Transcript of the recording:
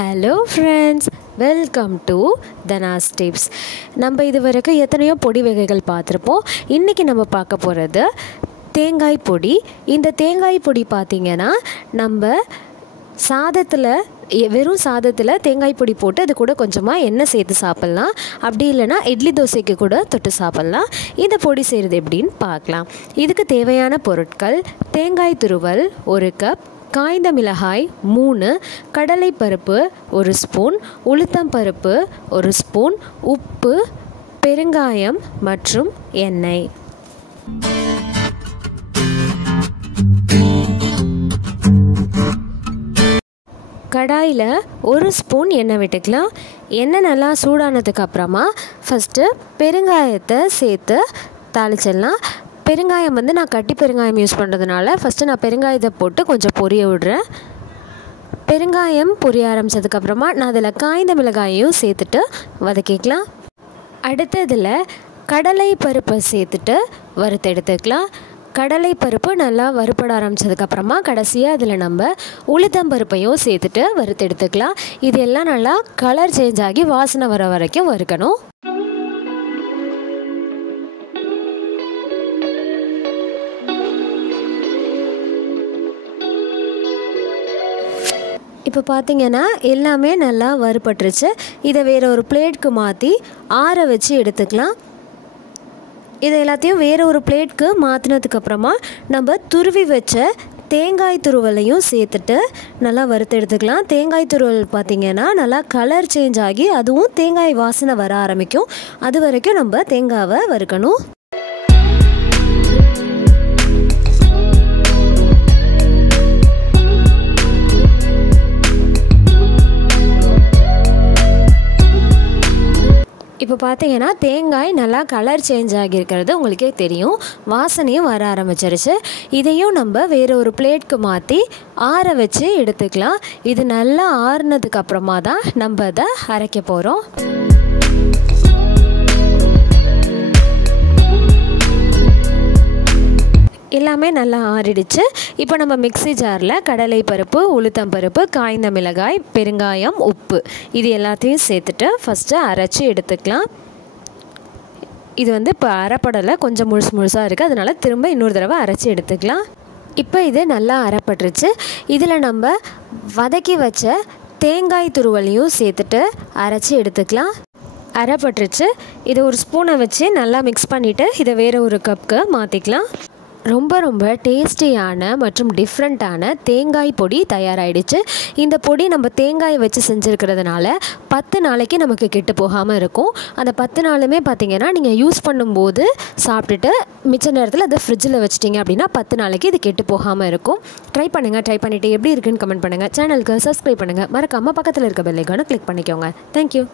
Hello friends, welcome to Dhana's tips. நம்ம இது வரைக்கும் எத்தனையோ பொடி வகைகள் பார்த்துருப்போம். இன்றைக்கி நம்ம பார்க்க போகிறது தேங்காய் பொடி. இந்த தேங்காய் பொடி பார்த்திங்கன்னா நம்ம வெறும் சாதத்தில் தேங்காய் பொடி போட்டு அது கூட கொஞ்சமாக எண்ணெய் சேர்த்து சாப்பிட்லாம். அப்படி இல்லைனா இட்லி தோசைக்கு கூட தொட்டு சாப்பிட்லாம். இந்த பொடி செய்கிறது எப்படின்னு பார்க்கலாம். இதுக்கு தேவையான பொருட்கள்: தேங்காய் துருவல் 1 கப், காய்ந்த மிளகாய் 3, கடலைப்பருப்பு 1 ஸ்பூன், உளுத்தம்பருப்பு 1 ஸ்பூன், உப்பு, பெருங்காயம் மற்றும் எண்ணெய். கடாயில் 1 ஸ்பூன் எண்ணெய் விட்டுக்கலாம். எண்ணெய் நல்லா சூடானதுக்கு அப்புறமா ஃபஸ்ட்டு பெருங்காயத்தை சேர்த்து தாளிச்சிடலாம். பெருங்காயம் நான் கட்டி பெருங்காயம் யூஸ் பண்ணுறதுனால ஃபஸ்ட்டு நான் பெருங்காயத்தை போட்டு கொஞ்சம் பொரிய விடுறேன். பெருங்காயம் பொரிய ஆரம்பித்ததுக்கப்புறமா நான் அதில் காய்ந்த மிளகாயையும் சேர்த்துட்டு வதக்கிக்கலாம். அடுத்ததில் கடலை பருப்பை சேர்த்துட்டு வறுத்து எடுத்துக்கலாம். கடலை பருப்பு நல்லா வறுப்பட ஆரம்பித்ததுக்கப்புறமா கடைசியாக அதில் நம்ம உளுத்தம்பருப்பையும் சேர்த்துட்டு வறுத்து எடுத்துக்கலாம். இது எல்லாம் நல்லா கலர் சேஞ்ச் ஆகி வாசனை வர வரைக்கும் வறுக்கணும். இப்போ பார்த்திங்கன்னா எல்லாமே நல்லா வறுபட்டுருச்சு. இதை வேறு ஒரு பிளேட்க்கு மாற்றி ஆற வச்சு எடுத்துக்கலாம். இதை எல்லாத்தையும் வேறு ஒரு பிளேட்க்கு மாற்றினதுக்கப்புறமா நம்ம துருவி வச்ச தேங்காய் துருவலையும் சேர்த்துட்டு நல்லா வறுத்து எடுத்துக்கலாம். தேங்காய் துருவல் பார்த்திங்கன்னா நல்லா கலர் சேஞ்ச் ஆகி அதுவும் தேங்காய் வாசனை வர ஆரம்பிக்கும். அது வரைக்கும் நம்ம தேங்காவை வறுக்கணும். இப்போ பார்த்தீங்கன்னா தேங்காய் நல்லா கலர் சேஞ்ச் ஆகியிருக்கிறது உங்களுக்கே தெரியும். வாசனையும் வர ஆரம்பிச்சிருச்சு. இதையும் நம்ம வேறு ஒரு பிளேட்க்கு மாற்றி ஆற வச்சு எடுத்துக்கலாம். இது நல்லா ஆறுனதுக்கு அப்புறமா தான் நம்ம அதை அரைக்க போகிறோம். எல்லாமே நல்லா ஆறிடுச்சு. இப்போ நம்ம மிக்ஸி ஜாரில் கடலை பருப்பு, உளுத்தம்பருப்பு, காய்ந்த மிளகாய், பெருங்காயம், உப்பு இது எல்லாத்தையும் சேர்த்துட்டு ஃபஸ்ட்டு அரைச்சி எடுத்துக்கலாம். இது இப்போ அரைப்படலை, கொஞ்சம் முழுசாக இருக்குது. அதனால் திரும்ப இன்னொரு தடவை அரைச்சி எடுத்துக்கலாம். இப்போ இது நல்லா அரைப்பட்டுருச்சு. இதில் நம்ம வதக்கி வச்ச தேங்காய் துருவலையும் சேர்த்துட்டு அரைச்சி எடுத்துக்கலாம். அரைப்பட்டுருச்சு. இதை ஒரு ஸ்பூனை வச்சு நல்லா மிக்ஸ் பண்ணிவிட்டு இதை வேறு ஒரு கப்புக்கு மாற்றிக்கலாம். ரொம்ப ரொம்ப டேஸ்டியான மற்றும் டிஃப்ரெண்ட்டான தேங்காய் பொடி தயாராகிடுச்சு. இந்த பொடி நம்ம தேங்காய் வச்சு செஞ்சுருக்கிறதுனால 10 நாளைக்கு நமக்கு கெட்டு போகாமல் இருக்கும். அந்த 10 நாளுமே பார்த்திங்கன்னா நீங்கள் யூஸ் பண்ணும்போது சாப்பிட்டுட்டு மிச்ச நேரத்தில் அதை ஃப்ரிட்ஜில் வச்சிட்டிங்க அப்படின்னா 10 நாளைக்கு இது கெட்டு போகாமல் இருக்கும். ட்ரை பண்ணிவிட்டு எப்படி இருக்குன்னு கமெண்ட் பண்ணுங்கள். சேனலுக்கு சப்ஸ்கிரைப் பண்ணுங்கள். மறக்காமல் பக்கத்தில் இருக்க பெல் ஐகானை கிளிக் பண்ணிக்கோங்க. தேங்க்யூ.